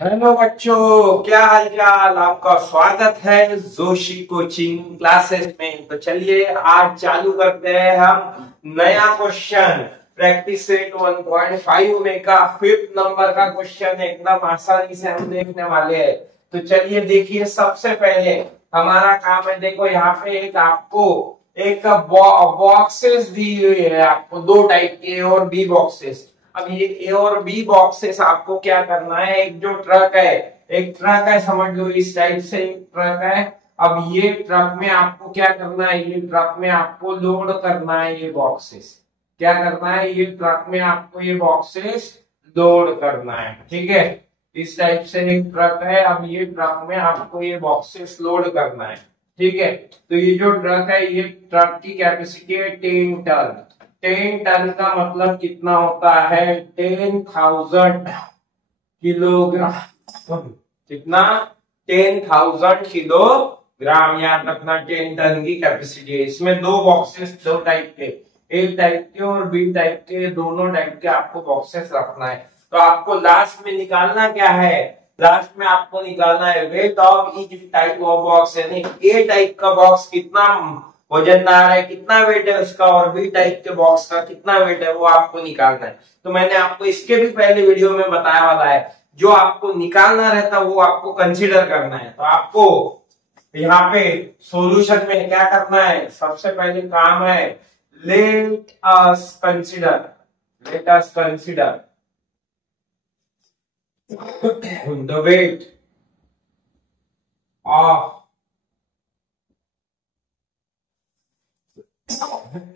Hello बच्चों, क्या हाल चाल। आपका स्वागत है जोशी कोचिंग क्लासेस में। तो चलिए आज चालू करते हैं हम नया क्वेश्चन। प्रैक्टिस सेट 1.5 में का 5th नंबर का क्वेश्चन एकदम आसानी से हम देखने वाले हैं। तो चलिए देखिए, सबसे पहले हमारा काम है, देखो यहाँ पे एक आपको एक बॉक्सेस दी हुई है, आपको दो टाइप के A और B बॉक्सेस। अब ये ए और बी बॉक्सेस आपको क्या करना है, एक जो ट्रक है, एक ट्रक है, समझ लो इस टाइप से एक ट्रक है। अब ये ट्रक में आपको क्या करना है, ये ट्रक में आपको लोड करना है ये बॉक्सेस। क्या करना है, ये ट्रक में आपको ये बॉक्सेस लोड करना है। ठीक है, इस टाइप से एक ट्रक है। अब ये ट्रक में आपको ये बॉक्सेस लोड करना है। ठीक है, तो ये जो ट्रक है, ये ट्रक की कैपेसिटी है 10 टन। 10 टन का मतलब कितना होता है, 10,000 किलोग्राम। कितना, 10,000 किलोग्राम। याद रखना 10 टन की कैपेसिटी है। इसमें दो बॉक्सेस, दो टाइप के, ए टाइप के और बी टाइप के, दोनों टाइप के आपको बॉक्सेस रखना है। तो आपको लास्ट में निकालना क्या है, लास्ट में आपको निकालना है weight of each type of box. यानी ए टाइप का बॉक्स कितना वजनदार है, कितना वेट है उसका, और बी टाइप के बॉक्स का कितना वेट है, वो आपको निकालना है। तो मैंने आपको इसके भी पहले वीडियो में बताया वाला है, जो आपको निकालना रहता है वो आपको कंसीडर करना है। तो आपको यहाँ पे सॉल्यूशन में क्या करना है, सबसे पहले काम है, let us consider, let us consider the weight of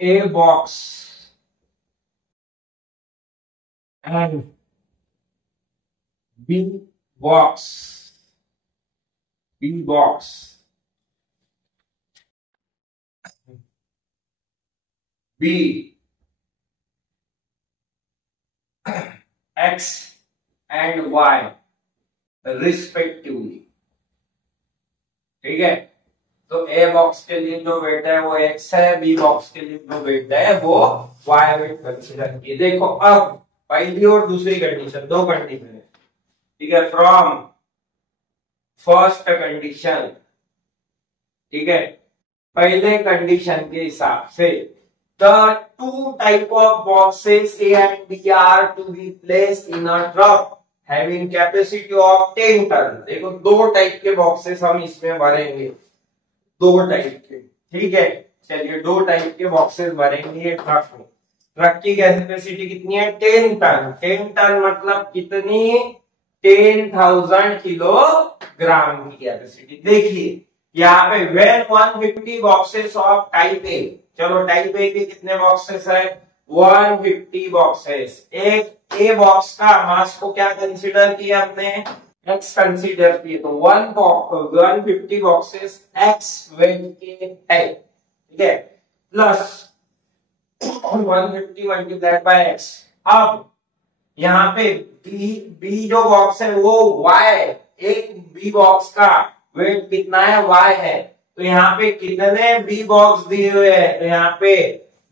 a box and B box, B box, B X and Y respectively. ठीक है, तो ए बॉक्स के लिए जो वेट है वो एक्स है, बी बॉक्स के लिए जो वेट है वो वाई वेट कंसीडर किए। देखो अब पहली और दूसरी कंडीशन, दो कंडीशन है। ठीक है, फ्रॉम फर्स्ट कंडीशन, ठीक है, पहले कंडीशन के हिसाब से the two type of boxes a and b are to be placed in a truck having capacity of 10 ton. देखो दो टाइप के बॉक्सेस हम इसमें भरेंगे, दो टाइप के। ठीक है, चलिए दो टाइप के बॉक्सेस भरेंगे ये ट्रक में। ट्रक की कैपेसिटी कितनी है, 10 टन। 10 टन मतलब कितनी, 10,000 किलोग्राम की कैपेसिटी। देखिए यहाँ पे when 150 boxes of type A, चलो टाइप ए के कितने बॉक्सेस है, 150 बॉक्सेस। एक ए बॉक्स का मास को क्या कंसीडर किया हमने, एक्स कंसीडर किए। तो 150 बॉक्सेस एक्स वेट के है। ठीक है, प्लस 150 मल्टीप्लाइड बाय एक्स। अब यहाँ पे बी जो बॉक्स है वो वाई, एक बी बॉक्स का वेट कितना है, वाई है। तो यहाँ पे कितने बी बॉक्स दिए हुए हैं, तो यहाँ पे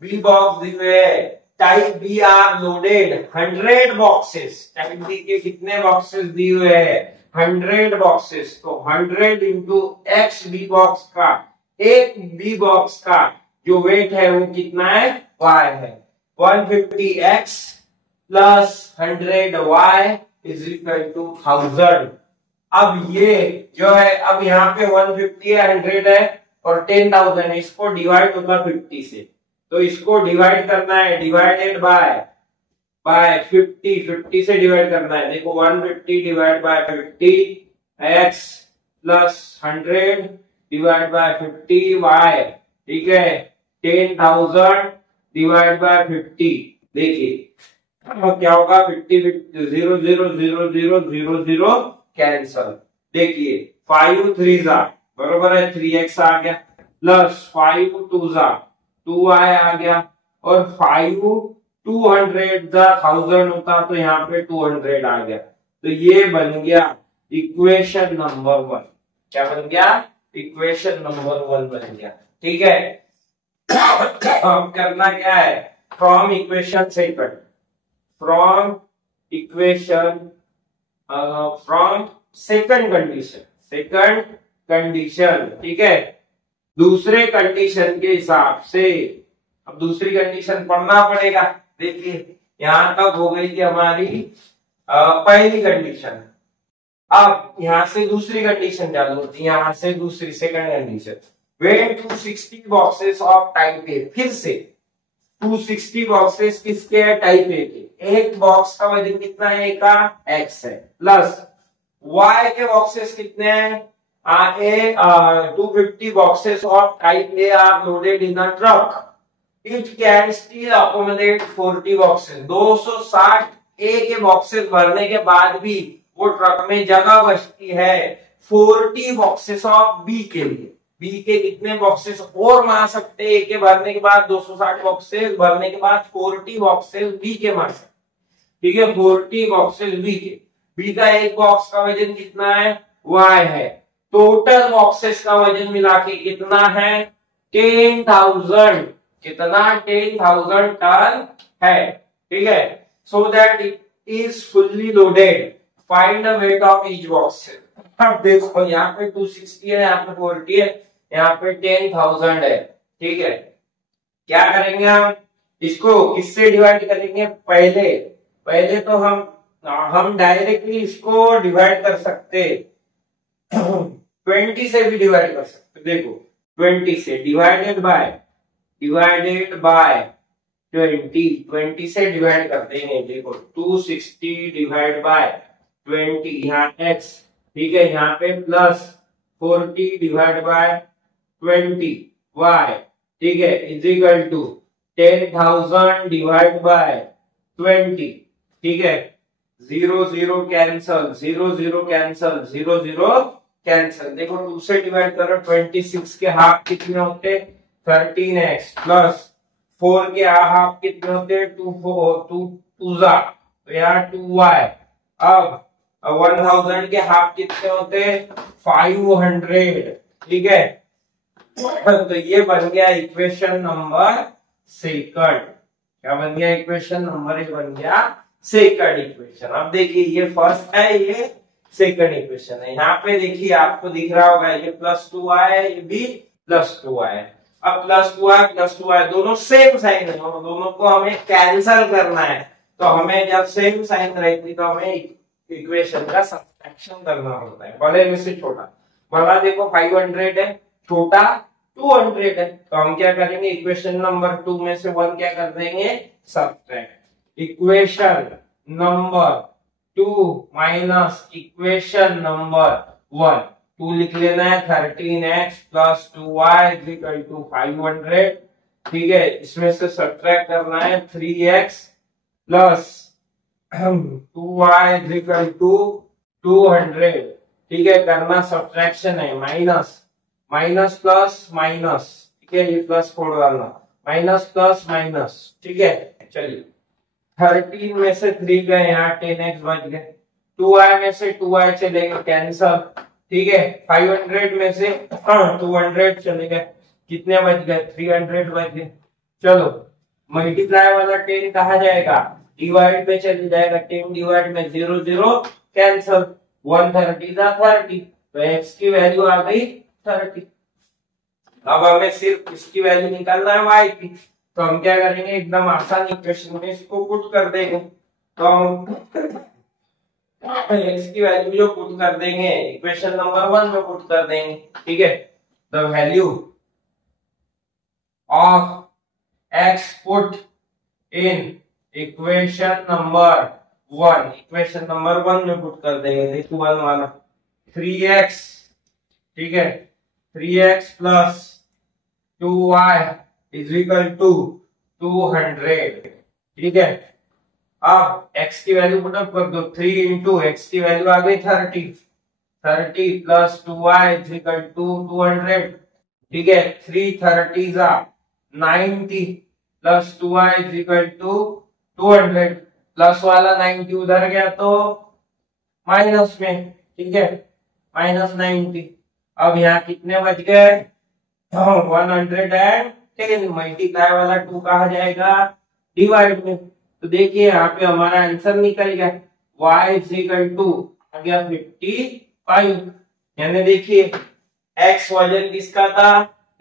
बी बॉक्स दिए हुए हैं, type b are loaded 100 boxes. Type b के कितने बॉक्सेस दिए हुए हैं, 100 बॉक्सेस। तो 100 इंटू एक्स बी बॉक्स का, एक बी बॉक्स का जो वेट है वो कितना है, वाई है। 150x plus 100y is equal to 1000। अब ये जो है, अब यहाँ पे 150 है, 100 है और 10,000 है, इसको डिवाइड होगा 50 से। तो इसको डिवाइड करना है, डिवाइडेड बाय 50, 50 से डिवाइड करना है। देखो 150 divide by 50 x plus 100 divide by 50y। ठीक है, 10,000 डिवाइड बाय 50। देखिए क्या होगा, 50 0 0 0 0 0 0 कैंसल। देखिए 5 3 जा बरोबर है 3x आ गया, प्लस 5 2 जा 2y आ गया, और 5 200 जा 1000 होता तो यहाँ पे 200 आ गया। तो ये बन गया इक्वेशन नंबर 1। क्या बन गया, इक्वेशन नंबर 1 बन गया। ठीक है, अब करना क्या है, from equation second, from equation from second condition, ठीक है, दूसरे कंडीशन के हिसाब से। अब दूसरी कंडीशन पढ़ना पड़ेगा। देखिए यहां तक हो गई थी हमारी पहली कंडीशन। अब यहां से दूसरी कंडीशन चालू होती है, यहां से दूसरी second condition. When 260 boxes of type A, फिर से 260 बॉक्सेस किसके है? टाइप ए के। एक बॉक्स का वजन कितना है? का एक्स है, प्लस वाई के बॉक्सेस कितने हैं? 250 boxes of type A are loaded in a truck. It can still accommodate 40 boxes. 260 A के बॉक्सेस भरने के बाद भी वो ट्रक में जगह बचती है 40 बॉक्सेस ऑफ बी के लिए। बी के कितने बॉक्सेस और मार सकते हैं? ए के भरने के बाद 260 बॉक्सेस भरने के बाद 40 बॉक्सेस बी के मार सकते, ठीक है, 40 बॉक्सेस बी के। बी का एक बॉक्स का वजन कितना है? वाई है। टोटल बॉक्सेस का वजन मिला के कितना है? 10,000। कितना? 10,000 टन है, ठीक है। So that it is fully loaded, find the weight of each box. अब देखो यहाँ पे 260 है, यहाँ पे 40 है, यहाँ पे 10,000 है, ठीक है। क्या करेंगे हम? इसको किससे डिवाइड करेंगे? पहले तो हम डायरेक्टली इसको डिवाइड कर सकते 20 से भी डिवाइड कर सकते। देखो 20 से डिवाइडेड बाय 20 से डिवाइड कर देंगे। देखो 260 डिवाइड बाय 20, यहाँ x, ठीक है, यहाँ पे प्लस 40 डिवाइड बाय 20 y, ठीक है, is equal to 10,000 divide by 20, ठीक है। 0 0 कैंसल, 0 0 कैंसल, 0 0 कैंसल। देखो 2 से डिवाइड करो, 26 के हाफ कितने होते? 13x, प्लस 4 के हाफ कितने होते? 2 तो यहाँ 2y। अब 1000 के हाफ कितने होते? 500, ठीक है। तो ये बन गया इक्वेशन नंबर सेकंड। क्या बन गया इक्वेशन नंबर? ये बन गया सेकंड इक्वेशन। अब देखिए ये फर्स्ट है, ये सेकंड इक्वेशन है। यहाँ पे देखिए आपको दिख रहा होगा ये +2y है, ये भी +2y है। अब +2y दोनों सेम साइन है, दोनों को हमें कैंसल करना है। तो हमें जब सेम साइन रहेगी तो हमें इक्वेशन का सब्ट्रैक्शन करना होता है, बड़े में से छोटा। बड़ा देखो 500 है, छोटा 200 है, तो हम क्या करेंगे? इक्वेशन नंबर 2 में से 1 क्या कर देंगे? Subtract. Equation number 2 minus equation number 1। 2 लिख लेना है, 13x plus 2y is equal to 500, ठीक है। इसमें से सब्ट्रैक्ट करना है 3x plus 2y is equal to 200, ठीक है। करना सब्ट्रैक्शन है, माइनस प्लस माइनस, ठीक है, ये प्लस छोड़ डालना, माइनस प्लस माइनस, ठीक है। चलिए 13 में से 3 गए, यहाँ 10x बच गए। 2y में से 2y चलेंगे कैंसल, ठीक है। 500 में से 200 चले गए, कितने बच गए? 300 बच गए। चलो मल्टीप्लाई वाला 10 कहा जाएगा? डिवाइड में चले जाएगा। 10 डिवाइड में 0 0 कैंसल, 130 था 30, तो x की वैल्यू आ गई 30। अब हमें सिर्फ इसकी वैल्यू निकालना है y की, तो हम क्या करेंगे? एकदम आसान इक्वेशन में इसको पुट कर देंगे। तो हम x की वैल्यू जो पुट कर देंगे इक्वेशन नंबर 1 में पुट कर देंगे, ठीक है। The value of x put in equation number 1 में पुट कर देंगे। देखो 1 वाला 3x, ठीक है, 3x plus 2y is equal to 200, ठीक है। अब x की वैल्यू पुटअप कर दो, 3 इंटू x की वैल्यू आ गई 30 plus 2y is equal to 200, ठीक है। 3 30 जा 90 plus 2y is equal to 200, plus वाला 90 उधर गया तो माइनस में, ठीक है, -90। अब यहाँ कितने बच गए? 110। मल्टीप्लाई वाला 2 कहा जाएगा? डिवाइड में। तो देखिए यहाँ पे हमारा आंसर निकल गया, y इज इक्वल टू आ गया 55। यानी देखिए एक्स वजन किसका था,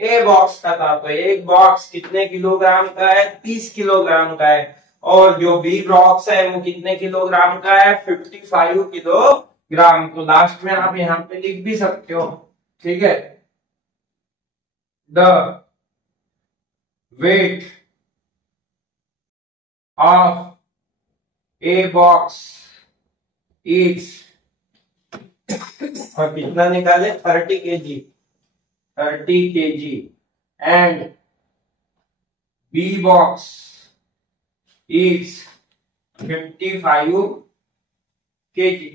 ए बॉक्स का था, तो एक बॉक्स कितने किलोग्राम का है, 30 किलोग्राम का है। और जो बी बॉक्स है वो कितने किलोग्राम का है, 55 किलोग्राम। तो लास्ट में आप यहाँ पे लिख भी सकते हो, ठीक है। The weight of a box is, और कितना निकाले, 30 KG, 30 KG. And b box is 55 KG.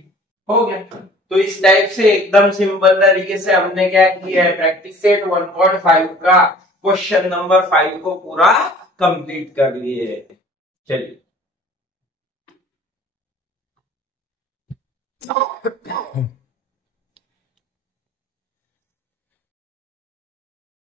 हो गया। तो इस टाइप से एकदम सिंपल तरीके से हमने क्या किया है, प्रैक्टिस सेट 1.5 का क्वेश्चन नंबर 5 को पूरा कंप्लीट कर लिए। चलिए।